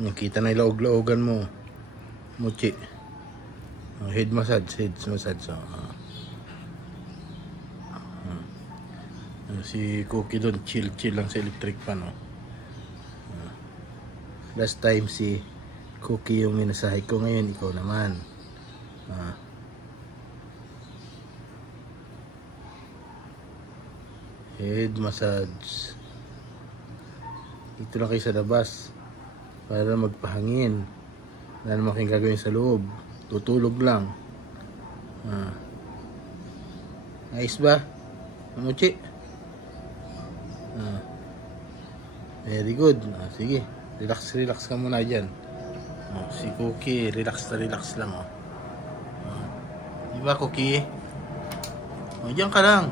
Nakita na ilaog-laogan mo. Mochi. Head massage. Head massage. Si Cookie doon, chill lang sa electric fan. Last time si Cookie yung minasahe ko, ngayon ikaw naman. Head massage. Ito lang kayo sa labas para magpahangin. Wala naman kayong gagawin sa loob. Tutulog lang. Ayos ba? Mochi? Very good. Sige, relax ka muna dyan. Si Cookie, relax lang. Diba Cookie? Diyan ka lang.